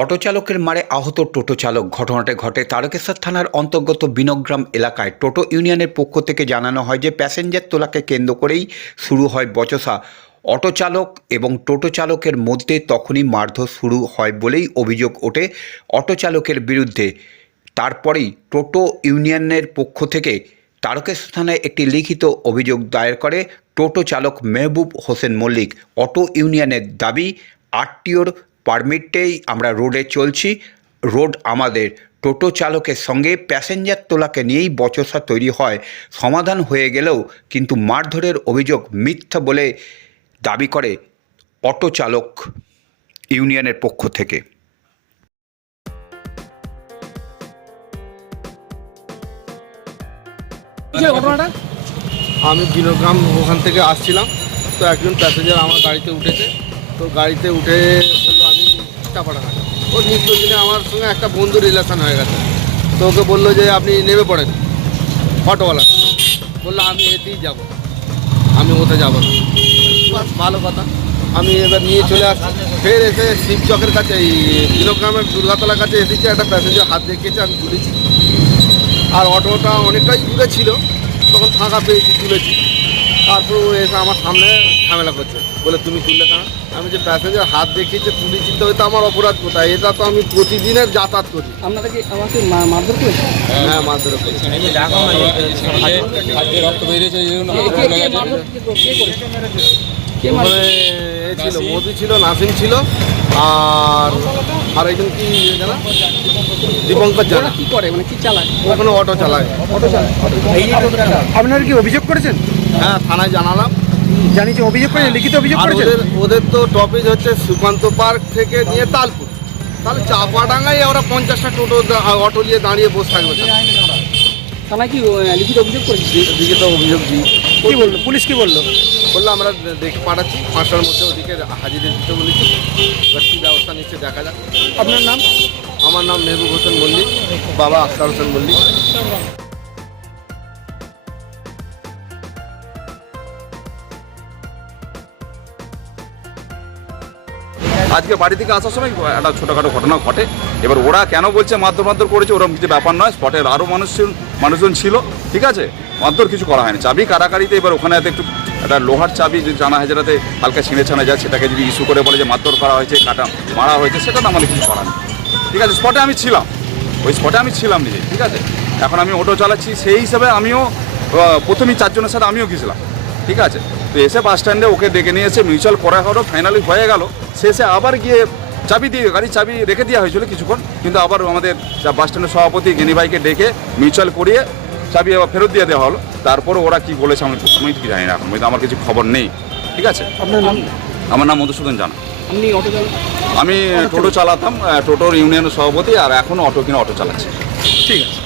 Auto চালকের মারে আহত টোটো চালক ঘটনাটা ঘটে তারকেশ্বর থানার অন্তর্গত বিনগ্রাম এলাকায়। টোটো ইউনিয়নের পক্ষ থেকে জানানো হয় যে, প্যাসেঞ্জার তোলাকে কেন্দ্র করেই শুরু হয় বচসা। অটো চালক এবং টোটো চালকের মধ্যে তখনই মারধর শুরু হয় বলেই অভিযোগ ওঠে অটো চালকের বিরুদ্ধে। তারপরেই টোটো ইউনিয়নের পক্ষ থেকে তারকেশ্বর থানায় একটি লিখিত অভিযোগ দায়ের করে টোটো চালক মেহবুব হোসেন মল্লিক। অটো ইউনিয়নের দাবি, আরটিওর পারমিটেই আমরা রোডে চলছি। রোড আমাদের টোটো চালকের সঙ্গে প্যাসেঞ্জার তোলাকে নিয়েই বচসা তৈরি হয়। সমাধান হয়ে গেলেও কিন্তু মারধরের অভিযোগ মিথ্যা বলে দাবি করে অটো চালক ইউনিয়নের পক্ষ থেকে। আমি বিনোগ্রাম ওখান থেকে আসছিলাম। তো একজন প্যাসেঞ্জার আমার গাড়িতে উঠেছে। তো গাড়িতে উঠে বলল, আমি চাপাডাঙ্গা যাব। ওর আমার সঙ্গে একটা বন্ধু রিলেশন হয়ে গেছে। তো ওকে বলল যে, আপনি নেমে পড়েন, অটোওয়ালা। বলল, আমি এতেই যাব। আমি ওতে যাব না। ভালো কথা। আমি এবার নিয়ে চলে আসছি ফের এসে শিবচকের কাছে, এই বিনোগ্রামের দুর্গাতলার কাছে এসেছি, একটা প্যাসেঞ্জার হাত দেখিয়েছে, আমি তুলেছি। আর অটোটা অনেকটাই দূরে ছিল, তখন ফাঁকা পেয়েছি, তুলেছি। তারপর ও এসে আমার সামনে ঝামেলা করছে। বলে তুমি তুললে কেন? আমি যে প্যাসেঞ্জার হাত দেখিয়েছে তুলেছি তো হয়তো আমার অপরাধ কোথায়? এটা তো আমি প্রতিদিনের যাতায়াত করি। আপনারা কি আমাকে মারধর করেছেন? হ্যাঁ মারধর করেছেন রক্ত বেরিয়েছে ছিল মোদি ছিল নাসিম ছিল আর আর একজন কি জানা? দীপঙ্কর জানা। কি করে? মানে কি চালায়? ওখানে অটো চালায়। অটো চালায়। আপনারা কি অভিযোগ করেছেন? হ্যাঁ থানায় জানালাম। জানি যে অভিযোগ করেছেন লিখিত অভিযোগ করেছেন? ওদের ওদের তো টপিক হচ্ছে সুকান্ত পার্ক থেকে নিয়ে তালপুর। তাহলে চাপাডাঙ্গায় ওরা পঞ্চাশটা টোটো অটো নিয়ে দাঁড়িয়ে বসে থাকবে থানায় কি লিখিত অভিযোগ করেছে? দি- দিকে তো অভিযোগ দিই কি বলল? পুলিশ কি বলল? বলল আমরা দেখে পাঠাচ্ছি। পাঁচটার মধ্যে ওদিকে হাজিরে দিতে বলেছি। এবার কী ব্যবস্থা নিচ্ছে দেখা যাক। আপনার নাম? আমার নাম মেহবুব হোসেন মল্লিক বাবা আখতার হোসেন মল্লিক। আজকে বাড়ি থেকে আসার সময় একটা ছোটোখাটো ঘটনা ঘটে। এবার ওরা কেন বলছে মারধর মারধর করেছে ওরকম কিছু ব্যাপার নয়। স্পটের আরও মানুষজন মানুষজন ছিল, ঠিক আছে? মারধর কিছু করা হয়নি। চাবি কারাকারিতে এবার ওখানে একটু একটা লোহার চাবি যদি জানা যেটাতে হালকা ছিঁড়ে ছানা যায়, সেটাকে যদি ইস্যু করে বলে যে মারধর করা হয়েছে, কাটা, মারা হয়েছে, সেটা তো আমাদের কিছু করার নেই। ঠিক আছে? স্পটে আমি ছিলাম। ওই স্পটে আমি ছিলাম নিজে, ঠিক আছে? এখন আমি অটো চালাচ্ছি, সেই হিসাবে আমিও প্রথমেই চারজনের সাথে আমিও গেছিলাম ঠিক আছে? তো এসে বাস স্ট্যান্ডে ওকে ডেকে নিয়ে এসে মিউচুয়াল করা হলো ফাইনালি হয়ে গেল। শেষে আবার গিয়ে চাবি দিয়ে গাড়ির চাবি রেখে দেওয়া হয়েছিল কিছুক্ষণ কিন্তু আবার আমাদের বাস স্ট্যান্ডের সভাপতি গেনি ভাইকে ডেকে মিউচুয়াল করিয়ে চাবি আবার ফেরত দিয়ে দেওয়া হলো। তারপর ওরা কি বলেছে আমি আমি কি জানি না এখন আমার কিছু খবর নেই। ঠিক আছে? আমার নাম মধুসূদন জানা। আমি টোটো চালাতাম টোটোর ইউনিয়নের সভাপতি আর এখনও অটো কিনে অটো চালাচ্ছি। ঠিক আছে।